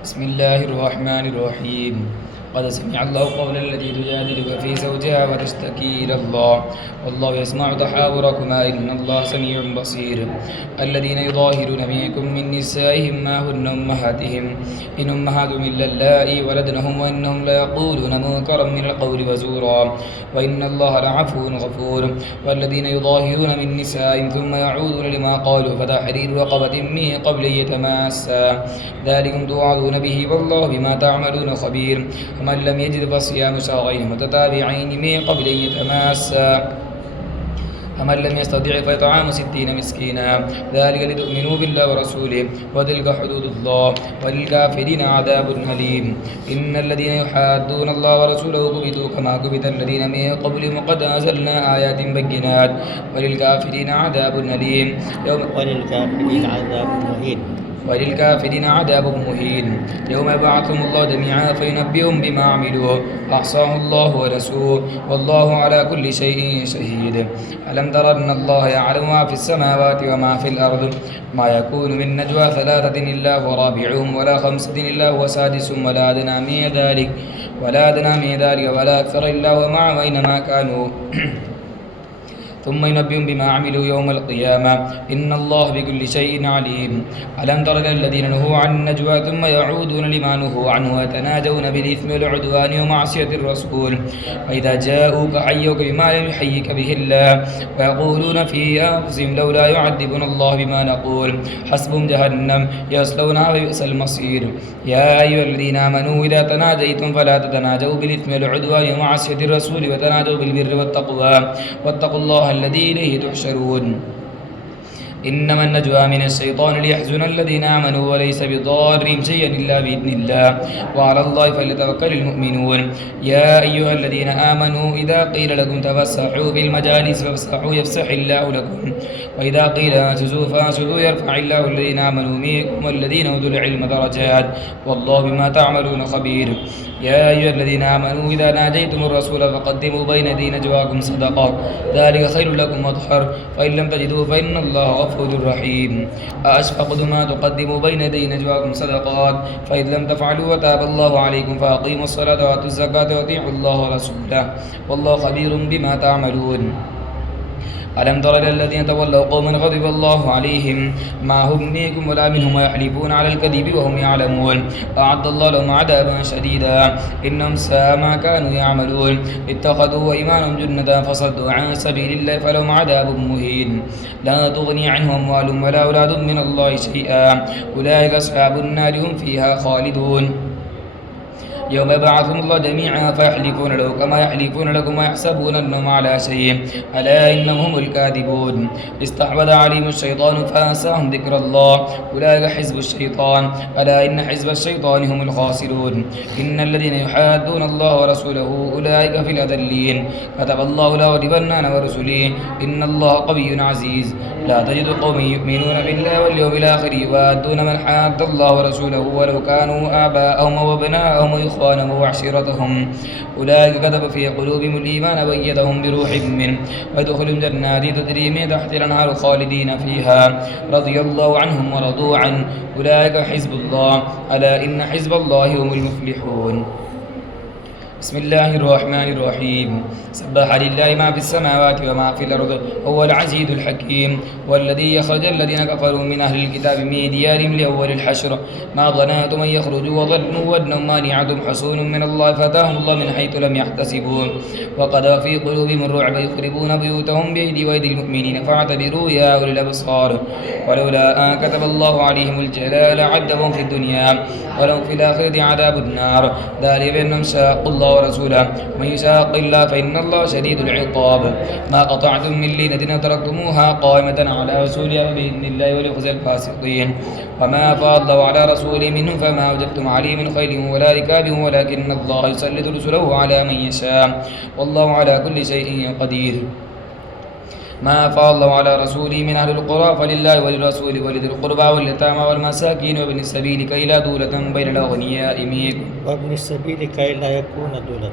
بسم الله الرحمن الرحيم. قد سمع الله قول التي تجادلك في زوجها وتشتكي إلى الله والله يسمع تحاوركما إن الله سميع بصير. الذين يظاهرون منكم من نسائهم ما هن أمهاتهم إن أمهاتهم إلا اللائي ولدنهم وإنهم ليقولون منكرا من القول وزورا وإن الله لعفو غفور. والذين يظاهرون من نسائهم ثم يعودون لما قالوا فتحرير رقبة من قبل أن يتماسا ذلكم توعظون به والله بما تعملون خبير. ومن لم يجد فصيام شهرين متتابعين من قبل أن يتماسا فمن لم يستطع فإطعام 60 مسكينا ذلك لتؤمنوا بالله ورسوله وتلك حدود الله وللكافرين عذاب أليم. إن الذين يحادون الله ورسوله كبتوا كما كبت الذين من قبلهم قد أنزلنا آيات بينات وللكافرين عذاب أليم وللكافرين عذاب مهين. يوم يبعثهم الله جميعا فينبئهم بما عملوا أحصاه الله ونسوه والله على كل شيء شهيد. ألم تر أن الله يعلم ما في السماوات وما في الأرض ما يكون من نجوى ثلاثة إلا هو رابعهم ولا خمسة إلا هو سادسهم ولا أدنى من ذلك ولا أكثر إلا هو معهم أينما كانوا ثم ينبئهم بما عملوا يوم القيامة إن الله بكل شيء عليم. ألم تر إلى الذين نهوا عن النجوى ثم يعودون لما نهوا عنه ويتناجون بالإثم والعدوان ومعصية الرسول وإذا جاءوك حيوك بما لم يحيك به الله ويقولون في أنفسهم لولا يعذبنا الله بما نقول حسبهم جهنم يصلونها وبئس المصير. يا أيها الذين آمنوا إذا تناجيتم فلا تتناجوا بالإثم والعدوان ومعصية الرسول وتناجوا بالبر والتقوى واتقوا الله الذي إليه تحشرون. إنما النجوى من الشيطان ليحزن الذين آمنوا وليس بضارهم شيئا إلا بإذن الله وعلى الله فليتوكل المؤمنون. يا أيها الذين آمنوا إذا قيل لكم تفسحوا في المجالس فافسحوا يفسح الله لكم وإذا قيل انشزوا فانشزوا يرفع الله الذين آمنوا منكم والذين أوتوا العلم درجات والله بما تعملون خبير. يا أيها الذين آمنوا إذا ناجيتم الرسول فقدموا بين يدي نجواكم صدقة ذلك خير لكم وأطهر فإن لم تجدوا فإن الله غفور رحيم. أأشفقتم ما تقدموا بين يدي نجواكم صدقات فإذ لم تفعلوا وتاب الله عليكم فأقيموا الصلاة وآتوا الزكاة وأطيعوا الله ورسوله والله خبير بما تعملون. ألم تر إلى الذين تولوا قوما غضب الله عليهم ما هم منكم ولا منهم ويحلفون على الكذب وهم يعلمون أعد الله لهم عذابا شديدا إنهم ساء ما كانوا يعملون اتخذوا أيمانهم جنة فصدوا عن سبيل الله فلهم عذاب مهين. لا تغني عنهم أموالهم ولا أولاد من الله شيئا أولئك أصحاب النار هم فيها خالدون. يوم يبعثهم الله جميعا فيحلفون له كما يحلفون لكم ويحسبون أنهم على شيء ألا إنهم هم الكاذبون. استحوذ عليهم الشيطان فأنساهم ذكر الله أولئك حزب الشيطان ألا إن حزب الشيطان هم الخاسرون. إن الذين يحادون الله ورسوله أولئك في الأذلين كتب الله لأغلبن أنا ورسلي إن الله قوي عزيز. لا تجد قوم يؤمنون بالله واليوم الآخر يوادون من حاد الله ورسوله ولو كانوا آباءهم وابناءهم وإخوانهم وعشيرتهم أولئك كتب في قلوبهم الإيمان وأيدهم بروح منه ويدخلهم جنات تجري من تحت الأنهار خالدين فيها رضي الله عنهم ورضوا عنه أولئك حزب الله ألا إن حزب الله هم المفلحون. بسم الله الرحمن الرحيم. سبح لله ما في السماوات وما في الأرض هو العزيز الحكيم. والذي يخرج الذين كفروا من أهل الكتاب من ديارهم لأول الحشر ما ظننتم أن يخرجوا وظنوا أنهم مانعتهم حصون من الله فأتاهم الله من حيث لم يحتسبوا وقذف في قلوبهم الرعب يخربون بيوتهم بأيدي وأيدي المؤمنين فاعتبروا يا أولي الأبصار. ولولا أن كتب الله عليهم الجلال عذبهم في الدنيا ولهم في الآخرة عذاب النار ذلك بأنهم شاقوا الله ورسوله ومن يشاق الله فإن الله شديد العقاب. ما قطعتم من لينة تركتموها قائمة على رسولها بإذن الله وليخزي الفاسقين. وما أفاء الله على رسوله منهم فما وجدتم عليه من خيل ولا ركاب ولكن الله يسلط رسله على من يشاء والله على كل شيء قدير. ما أفاء الله على رسوله من أهل القرى فلله وللرسول ولذي القربى واليتامى والمساكين وابن السبيل كي لا دولة بين الأغنياء منكم وابن السبيل كي لا يكون دولة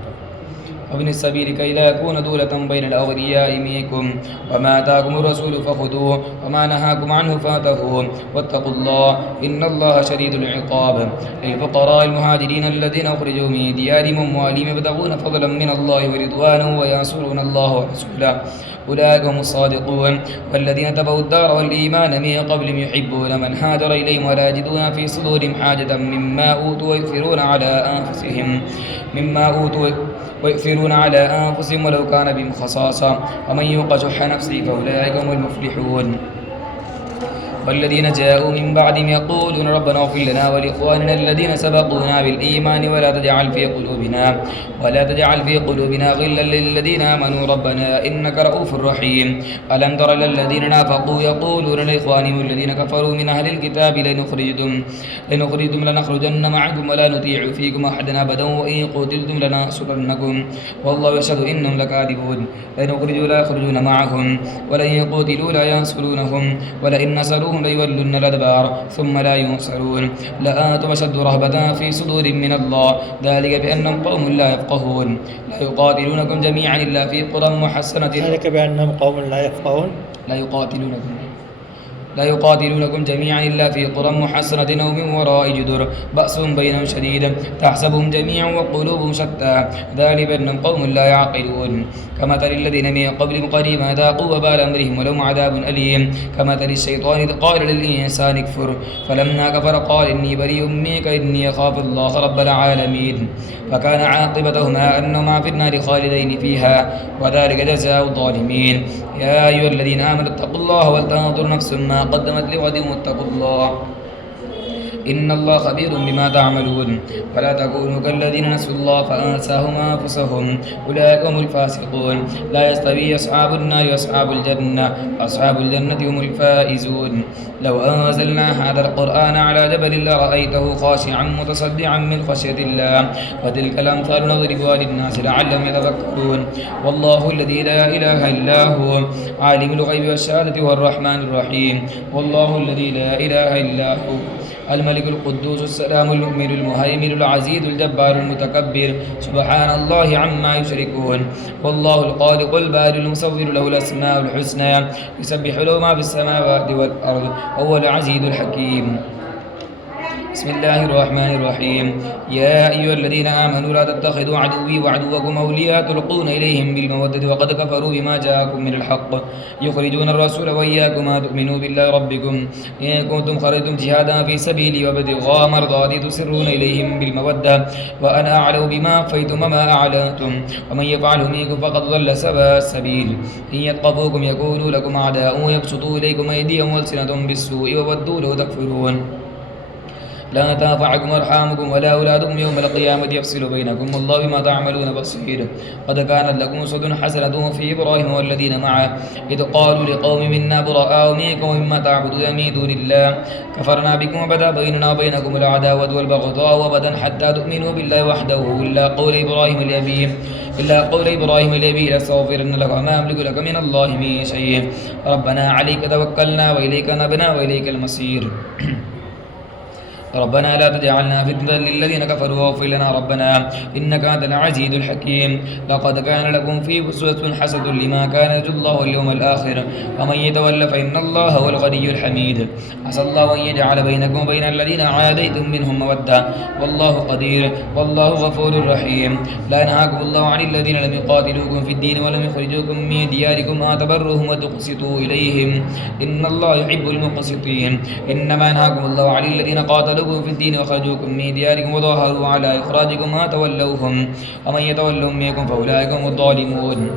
وابن السبيل كي لا يكون دولة بين الأغنياء منكم وما آتاكم الرسول فخذوه وما نهاكم عنه فانتهوا واتقوا الله إن الله شديد العقاب للفقراء المهاجرين الذين أخرجوا من ديارهم وأموالهم يبتغون فضلا من الله ورضوانه وينصرون الله ورسوله أولئك هم الصادقون والذين تبوا الدار والإيمان من قبلهم يحبون من هاجر إليهم ولا يجدون في صدورهم حاجة مما أوتوا ويؤثرون على أنفسهم ولو كان بهم خصاصة ومن يوق شح نفسه فأولئك هم المفلحون والذين جاءوا من بعدهم يقولون ربنا اغفر لنا ولإخواننا الذين سبقونا بالإيمان ولا تجعل في قلوبنا غلا للذين آمنوا ربنا إنك رؤوف رحيم ألم تر إلى الذين نافقوا يقولون لإخوانهم الذين كفروا من أهل الكتاب لنخرجن معكم ولا نطيع فيكم أحدا أبدا وإن قتلتم لننصرنكم والله يشهد إنهم لكاذبون لئن أخرجوا لا يخرجون معهم ولئن يقتلوا لا ينصرونهم ولئن نصروهم ليولن الأدبار ثم لا ينصرون لأنتم أشد رهبة في صدور من الله ذلك بأنهم قوم لا يفقهون لا يقاتلونكم جميعا إلا في قرى محصنة ذلك بأنهم قوم لا يفقهون لا يقاتلونكم جميعا إلا في قرى محصنة أو من وراء جدر بأس بينهم شديد تحسبهم جميعا وقلوبهم شتى ذلك بأنهم قوم لا يعقلون كمثل الذين من قبلهم قريبا ذاقوا وبال أمرهم ولهم عذاب أليم كمثل الشيطان إذ قال للإنسان اكفر فلما كفر قال إني بريء منك إني أخاف الله رب العالمين فكان عاقبتهما أنهما في النار خالدين فيها وذلك جزاء الظالمين يا أيها الذين آمنوا اتقوا الله ولتنظر نفس ما قدمت لغد واتقوا الله إن الله خبير بما تعملون فلا تكونوا كالذين نسوا الله فأنساهم أنفسهم أولئك هم الفاسقون لا يستوي أصحاب النار وأصحاب الجنة أصحاب الجنة هم الفائزون لو أنزلنا هذا القرآن على جبل لرأيته خاشعا متصدعا من خشية الله وتلك الأمثال نضربها للناس لعلهم يتفكرون والله الذي لا إله إلا هو عالم الغيب والشهادة هو الرحمن الرحيم والله الذي لا إله إلا هو الملك القدوس السلام المؤمن المهيمن العزيز الجبار المتكبر سبحان الله عما يشركون والله الخالق البارئ المصور له الأسماء الحسنى يسبح له ما في السماوات والأرض وهو العزيز الحكيم بسم الله الرحمن الرحيم يا أيها الذين آمنوا لا تتخذوا عدوي وعدوكم أولياء تلقون إليهم بالمودة وقد كفروا بما جاءكم من الحق يخرجون الرسول وإياكم أن تؤمنوا بالله ربكم إن كنتم خرجتم جهادا في سبيلي وابتغاء مرضاتي تسرون إليهم بالمودة وأنا أعلم بما أخفيتم وما أعلنتم ومن يفعله منكم فقد ضل سواء السبيل إن يثقفوكم يكونوا لكم أعداء ويبسطوا إليكم أيديهم وألسنتهم بالسوء وودوا لو تكفرون لا تنفعكم أرحامكم ولا أولادكم يوم القيامة يفصل بينكم والله بما تعملون بصير قد كانت لكم أسوة حسنة في إبراهيم والذين معه إذ قالوا لقوم منا براء منكم ومما تعبدون من دون الله كفرنا بكم وبدا بيننا وبينكم العداوة والبغضاء وبدا حتى تؤمنوا بالله وحده إلا قول إبراهيم الأبي لأستغفرن لك وما أملك لك من الله من شيء ربنا عليك توكلنا وإليك نبنا وإليك المصير ربنا لا تجعلنا فتنة للذين كفروا واغفر لنا ربنا إنك أنت العزيز الحكيم لقد كان لكم في أسوة حسنة لما كان يرجو الله واليوم الآخر ومن يتولى فإن الله هو الغني الحميد عسى الله أن يجعل بينكم وبين الذين عاديتم منهم مودة والله قدير والله غفور رحيم لا ينهاكم الله عن الذين لم يقاتلوكم في الدين ولم يخرجوكم من دياركم أن تبروهم وتقسطوا إليهم إن الله يحب المقسطين إنما ينهاكم الله عن الذين قاتلوكم في الدين وخرجوكم من دياركم وظاهروا على إخراجكم ما تولوهم ومن يتولهم منكم فأولئك هم الظالمون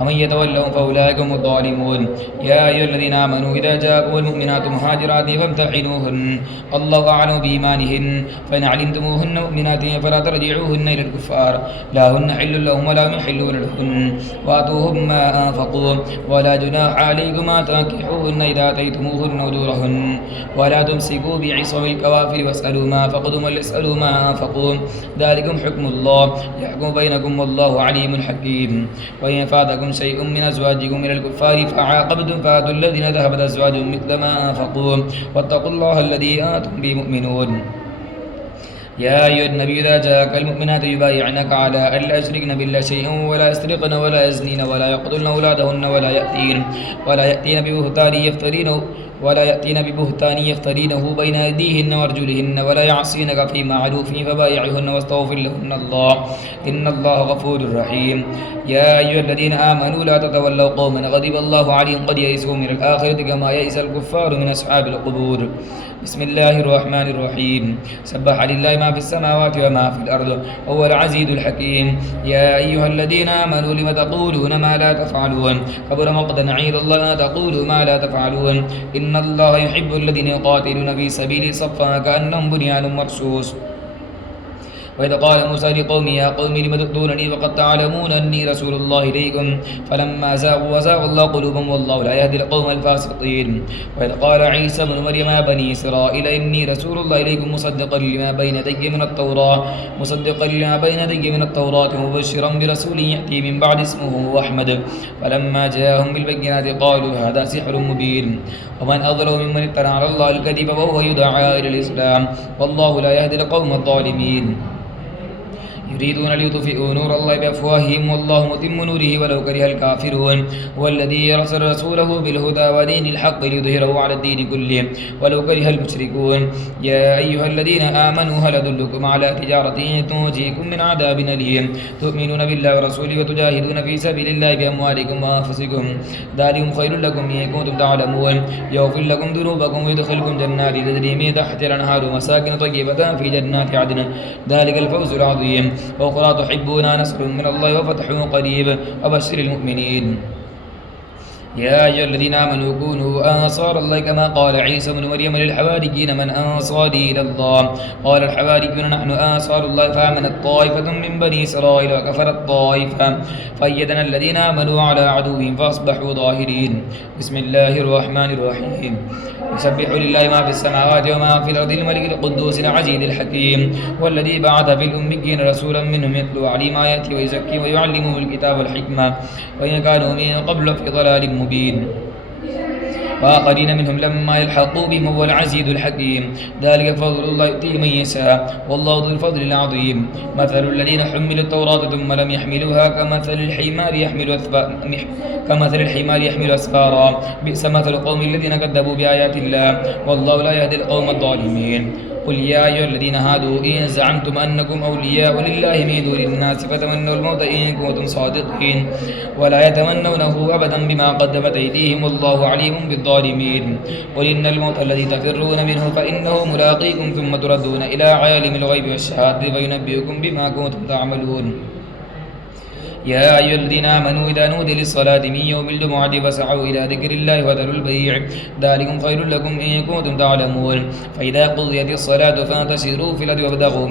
ومن يتولهم فأولئك هم الظالمون يا أيها الذين آمنوا إذا جاءكم المؤمنات مهاجرات فامتحنوهن الله أعلم بإيمانهن فإن علمتموهن مؤمنات فلا ترجعوهن إلى الكفار لا هن حل لهم ولا هم يحلون لهن وآتوهم ما أنفقوا ولا جناح عليكم أن تنكحوهن إذا آتيتموهن أجورهن ولا تمسكوا بعصم الكوافر واسألوا ما فقدوا وليسألوا ما أنفقوا ذلكم حكم الله يحكم بينكم والله عليم حكيم وإن فاتكم شيء من أزواجكم من الكفار فعاقبتم فآتوا الذين ذهبت أزواجهم مثل ما أنفقوا واتقوا الله الذي أنتم به مؤمنون يا أيها النبي إذا جاءك المؤمنات يبايعنك على أن لا يشركن بالله شيئا ولا يسرقن ولا يزنين ولا يقتلن أولادهن ولا يأتين ببهتان يفترينه بين أيديهن وأرجلهن ولا يعصينك في معروف فبايعهن واستغفر لهن الله إن الله غفور رحيم. يا أيها الذين آمنوا لا تتولوا قوما غضب الله عليهم قد يئسوا من الآخرة كما يئس الكفار من أصحاب القبور. بسم الله الرحمن الرحيم. سبح لله ما في السماوات وما في الأرض وهو العزيز الحكيم. يا أيها الذين آمنوا لم تقولون ما لا تفعلون كبر مقتا عند الله أن تقولوا ما لا تفعلون إن الله يحب الذين يقاتلون في سبيله صفا كأنهم بنيان مرصوص. وإذ قال موسى لقومه يا قوم لم تؤذونني وقد تعلمون أني رسول الله إليكم فلما زاغوا وزاغ الله قلوبهم والله لا يهدي القوم الفاسقين. وإذ قال عيسى ابن مريم يا بني إسرائيل إني رسول الله إليكم مصدقا لما بين يدي من التوراة ومبشرا برسول يأتي من بعد اسمه أحمد. فلما جاءهم بالبينات قالوا هذا سحر مبين ومن أظلم ممن افترى على الله الكذب وهو يدعى إلى الإسلام والله لا يهدي القوم الظالمين. يريدون ليطفئوا نور الله بأفواههم والله متم نوره ولو كره الكافرون. والذي يرسل رسوله بالهدى ودين الحق ليظهره على الدين كله ولو كره المشركون. يا أيها الذين آمنوا هل أدلكم على تجارة تنجيكم من عذاب أليم تؤمنون بالله ورسوله وتجاهدون في سبيل الله بأموالكم وأنفسكم ذلكم خير لكم إن كنتم تعلمون. يغفر لكم ذنوبكم ويدخلكم جنات تجري من تحتها الأنهار ومساكن طيبة في جنات عدن ذلك الفوز العظيم. وأخرى تحبون نصر من الله وفتح قريب وبشر المؤمنين. يا أيها الذين آمنوا كونوا أنصار الله كما قال عيسى بن مريم للحواريين من أنصاري إلى الله قال الحواريون نحن أنصار الله فآمنت طائفة من بني إسرائيل وكفرت طائفة فأيدنا الذين آمنوا على عدوهم فأصبحوا ظاهرين. بسم الله الرحمن الرحيم. يسبح لله ما في السماوات وما في الأرض الملك القدوس العزيز الحكيم والذي بعث في الأميين رسولا منهم يتلو عليهم آياته ويزكي ويعلمهم الكتاب والحكمة وإن كانوا من قبل في ضلال مبين. وآخرين منهم لما يلحقوا بهم هو العزيز الحكيم ذلك فضل الله يؤتيه من يشاء والله ذو الفضل العظيم. مثل الذين حملوا التوراة ثم لم يحملوها كمثل الحمار يحمل أسفارا بئس مثل القوم الذين كذبوا بآيات الله والله لا يهدي القوم الظالمين. قل يا أيها الذين هادوا إن زعمتم أنكم أولياء لله من دون الناس فتمنوا الموت إن كنتم صادقين ولا يتمنونه أبدا بما قدمت أيديهم والله عليم بالظالمين. قل إن الموت الذي تفرون منه فإنه ملاقيكم ثم تردون إلى عالم الغيب والشهادة فينبئكم بما كنتم تعملون. يا أيها الذين آمنوا إذا نودي للصلاة من يوم الجمعة فاسعوا إلى ذكر الله وذروا البيع ذلكم خير لكم إن كنتم تعلمون. فإذا قضيت الصلاة فانتشروا في الأرض وابتغوا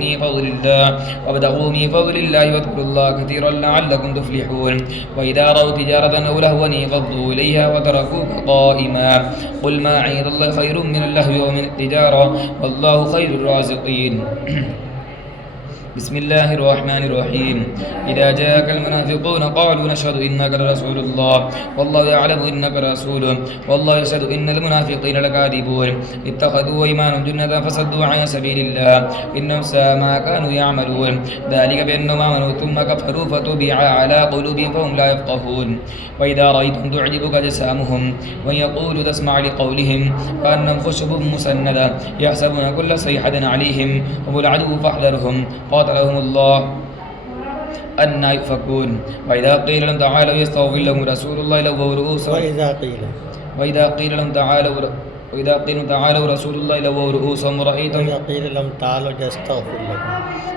من فضل الله واذكروا الله كثيرا لعلكم تفلحون. وإذا رأوا تجارة أو لهوا انفضوا إليها وتركوك قائما قل ما عند الله خير من اللهو ومن التجارة والله خير الرازقين. بسم الله الرحمن الرحيم. إذا جاءك المنافقون قالوا نشهد إنك لرسول الله والله يعلم إنك رسوله والله يشهد إن المنافقين لكاذبون اتخذوا أيمانهم جنة فصدوا عن سبيل الله إنهم ساء ما كانوا يعملون ذلك بأنهم آمنوا ثم كفروا فطبع على قلوبهم فهم لا يفقهون. وإذا رأيتهم تعجبك أجسامهم ويقولوا تسمع لقولهم كأنهم خشب مسندة يحسبون كل صيحة عليهم هم العدو فاحذرهم قاتلهم الله أن يؤفكون. وإذا قيل لهم تعالوا يستغفر لهم رسول الله لووا رؤوسهم وإذا قيل لهم تعالوا رسول الله لووا رؤوسهم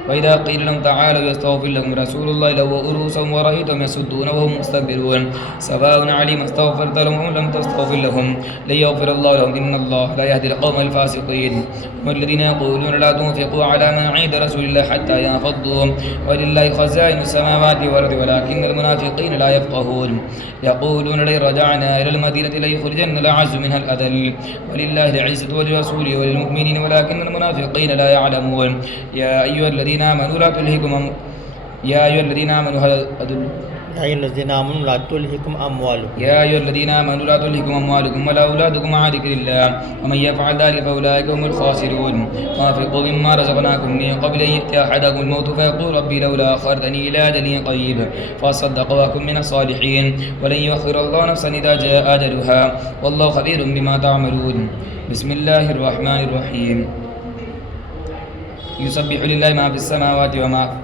وإذا قيل لهم تعالوا يستغفر لهم رسول الله لووا رؤوسهم ورأيتهم يسدون وهم مستكبرون سواء عليهم استغفرت لهم أم لم تستغفر لهم لن يغفر الله لهم إن الله لا يهدي القوم الفاسقين. والذين يقولون لا تنفقوا على من عند رسول الله حتى ينفضوا ولله خزائن السماوات والأرض ولكن المنافقين لا يفقهون. يقولون لئن رجعنا إلى المدينة ليخرجن الأعز منها الأذل ولله العزة ولرسوله وللمؤمنين ولكن المنافقين لا يعلمون. يا أيها الذين آمنوا يا أيها الذين آمنوا لا تلهكم أموالكم يا أيها الذين آمنوا لا تلهكم أموالكم ولا أولادكم عن ذكر الله ومن يفعل ذلك فأولئك هم الخاسرون وأنفقوا مما رزقناكم من قبل أن يأتي أحدكم الموت فيقول ربي لولا أخرتني إلى أجل قريب فأصدق وأكن من الصالحين ولن يؤخر الله نفسا إذا جاء أجلها والله خبير بما تعملون بسم الله الرحمن الرحيم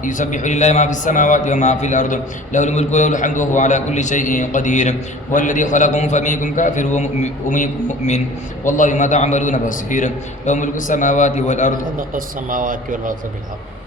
يسبح لله ما في السماوات وما في الأرض له الملك وله الحمد وهو على كل شيء قدير هو الذي خلقكم فمنكم كافر ومنكم مؤمن والله بما تعملون بصير له ملك السماوات والأرض خلق السماوات والأرض بالحق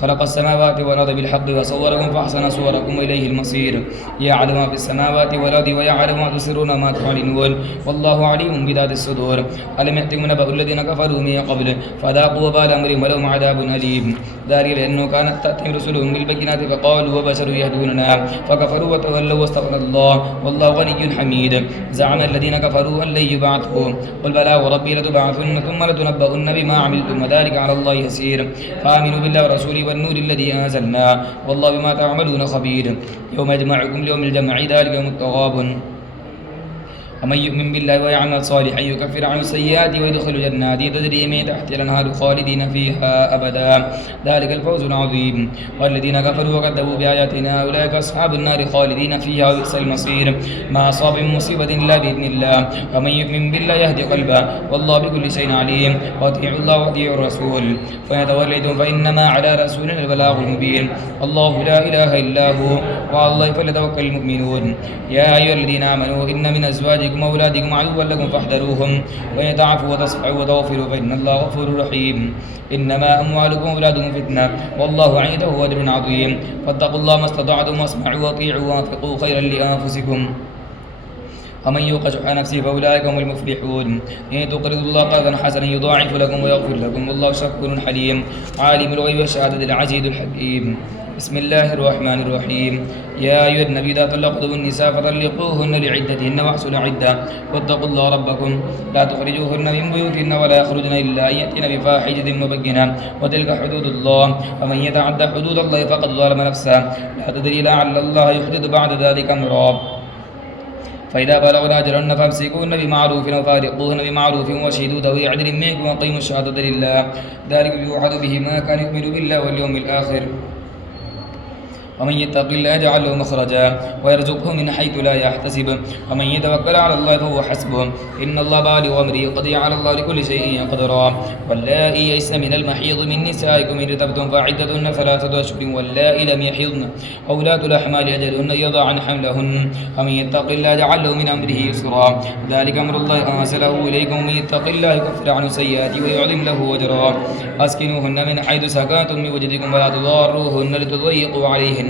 خلق السماوات والأرض بالحق وصوركم فأحسن صوركم وإليه المصير يعلم ما في السماوات والأرض ويعلم ما تسرون وما تعلنون والله عليم بذات الصدور ألم يأتكم نبأ الذين كفروا من قبل فذاقوا وبال أمرهم ولهم عذاب أليم ذلك لأنه كانت تأتيهم رسلهم بالبينات فقالوا وبشر يهدوننا فكفروا وتولوا واستغنى الله والله غني حميد زعم الذين كفروا أن لن يبعثوا قل بلى وربي لتبعثن ثم لتنبؤن بما عملتم وذلك على الله يسير فآمنوا بالله ورسوله والنور الذي أنزلنا والله بما تعملون خبير يوم يجمعكم ليوم الجمع ذلك يوم التغابن ومن يؤمن بالله ويعمل صالحا يكفر عنه السيئات ويدخل جنات تجري من تحتها الأنهار خالدين فيها أبدا ذلك الفوز العظيم والذين كفروا وكذبوا بآياتنا أولئك أصحاب النار خالدين فيها وبئس المصير ما أصاب من مصيبة إلا بإذن الله ومن يؤمن بالله يهدي قلبه والله بكل شيء عليم وأطيعوا الله وأطيعوا الرسول فإن توليتم فإنما على رسولنا البلاغ المبين الله لا إله إلا هو وعلى الله فليتوكل المؤمنون يا أيها الذين آمنوا إن من أزواجكم وأولادكم عدوا لكم فاحذروهم وإن تعفوا وتصفحوا وتغفروا فإن الله غفور رحيم إنما أموالكم وأولادكم فتنة والله عنده أجر عظيم فاتقوا الله ما استطعتم واسمعوا وأطيعوا وأنفقوا خيرا لأنفسكم ومن يوق شح نفسه فأولئك هم المفلحون إن تقرضوا الله قرضا حسنا يضاعف لكم ويغفر لكم والله شكور حليم عالم الغيب والشهادة العزيز الحكيم بسم الله الرحمن الرحيم يا أيها النبي إذا طلقتم النساء فطلقوهن لعدتهن واحصوا العدة واتقوا الله ربكم لا تخرجوهن من بيوتهن ولا يخرجن إلا أن يأتين بفاحشة مبينة وتلك حدود الله ومن يتعدى حدود الله فقد ظلم نفسه لا تدري لعل الله يحدث بعد ذلك أمرا فإذا بلغن أجلهن فامسكوهن بمعروف أو فارقوهن بمعروف واشهدوا ذوي عدل منكم وأقيموا الشهادة لله ذلك يوعد به ما كان يؤمن بالله واليوم الآخر ومن يتق الله يجعل له مخرجا ويرزقه من حيث لا يحتسب ومن يتوكل على الله فهو حسبه إن الله بالغ أمره قد جعل الله لكل شيء قدرا واللائي يئسن من المحيض من نسائكم إن ارتبتم فعدتهن 3 أشهر واللائي لم يحضن أولاد الأحمال أجلهن يضعن حملهن ومن يتق الله يجعل له من أمره يسرا ذلك أمر الله أنزله إليكم ومن يتق الله يكفر عنه سيئاته ويعظم له أجرا أسكنوهن من حيث سكنتم من وجدكم ولا تضاروهن لتضيقوا عليهن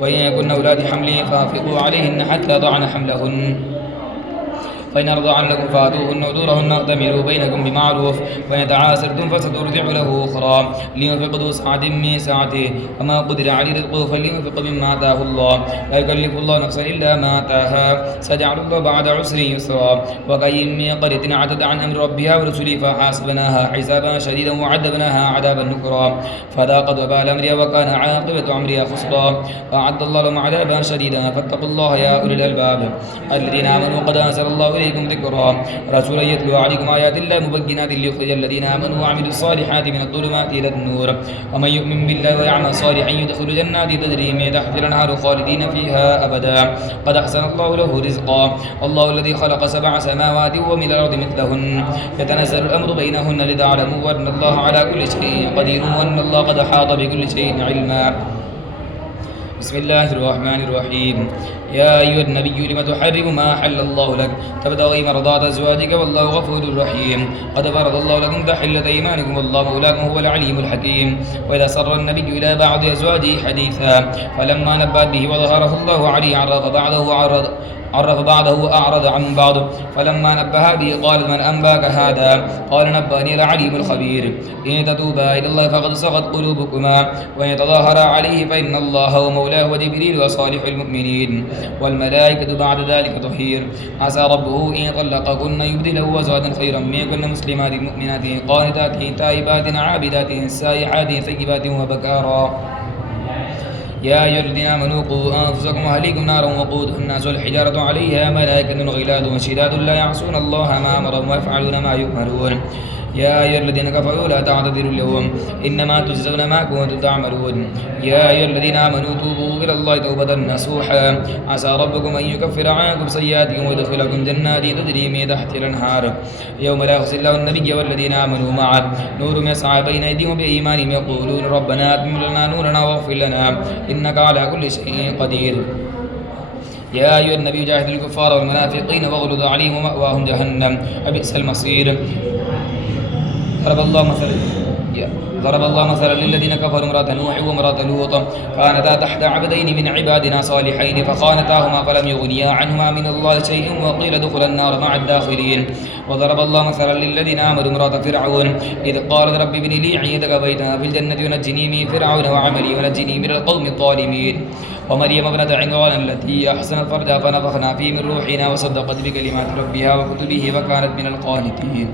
وإن يكن أولاد حمل فأنفقوا عليهن حتى ضعن حملهن فإن أرضعن لكم فآتوهن أجورهن واعتمروا بينكم بمعروف وإن تعاسرتم فسترضع له أخرى لينفق ذو سعة من سعته وما قدر عليه رزقه فلينفق مما آتاه الله لا يكلف الله نفسا إلا ما آتاها سيجعل الله بعد عسر يسرا وكأي من قرية عتت عن أمر ربها ورسله فحاسبناها حسابا شديدا وعذبناها عذابا نكرا فذاقت وبال أمرها وكان عاقبة أمرها خسرا وأعد الله لهم عذابا شديدا فاتقوا الله يا أولي الألباب الذين آمنوا قد أنزل الله إليكم ذكرا رسولا يتلو عليكم آيات الله مبينات ليخرج الذين آمنوا وعملوا الصالحات من الظلمات إلى النور ومن يؤمن بالله ويعمل صالحا يدخل جنات تجري من تحتها الأنهار خالدين فيها أبدا قد أحسن الله له رزقا الله الذي خلق 7 سماوات ومن الأرض مثلهن يتنزل الأمر بينهن لتعلموا أن الله على كل شيء قدير وأن الله قد أحاط بكل شيء علما بسم الله الرحمن الرحيم يا أيها النبي لم تحرم ما أحل الله لك تبتغي مرضات أزواجك والله غفور رحيم قد فرض الله لكم تحلة أيمانكم والله مولاكم هو العليم الحكيم وإذا سر النبي إلى بعض أزواجه حديثا فلما نبأت به وظهره الله عليه عرف بعضه وأعرض عن بعض فلما نبها به قالت من أنباك هذا قال نبأني العليم الخبير إن تتوبا إلى الله فقد صغت قلوبكما وإن تظاهرا عليه فإن الله هو مولاه وجبريل وصالح المؤمنين والملائكة بعد ذلك ظهير عسى ربه إن طلقكن يبدله أزواجا خيرا منكن مسلمات مؤمنات قانتات تائبات عابدات سائحات ثيبات وبكارا يا أيها الذين آمنوا قوا أنفسكم وأهليكم نارا وقودها الناس والحجارة عليها ملائكة غلاظ شداد لا يعصون الله ما أمرهم ويفعلون ما يؤمرون يا أيها الذين كفروا لا تعتذروا اليوم إنما تجزون ما كنتم تعملون يا أيها الذين آمنوا توبوا إلى الله توبة نصوحا عسى ربكم أن يكفر عنكم سيئاتكم ويدخلكم جنات تجري من تحتها الأنهار يوم لا يخزي الله النبي والذين آمنوا معه نور يسعى بين أيديهم بإيمانهم يقولون ربنا أتمم لنا نورنا واغفر لنا إنك على كل شيء قدير يا أيها النبي جاهد الكفار والمنافقين واغلظ عليهم ومأواهم جهنم وبئس المصير ضرب الله مثلا للذين كفروا امرأة نوح وامرأة لوط كانتا تحت عبدين من عبادنا صالحين فخانتاهما فلم يغنيا عنهما من الله شيء وقيل ادخلا النار مع الداخلين وضرب الله مثلا للذين آمنوا امرأة فرعون إذ قالت رب ابن لي عندك بيتا في الجنة ونجني من فرعون وعملي ونجني من القوم الظالمين ومريم ابنة عمران التي أحسنت فرجها فنفخنا فيه من روحنا وصدقت بكلمات ربها وكتبه وكانت من القانتين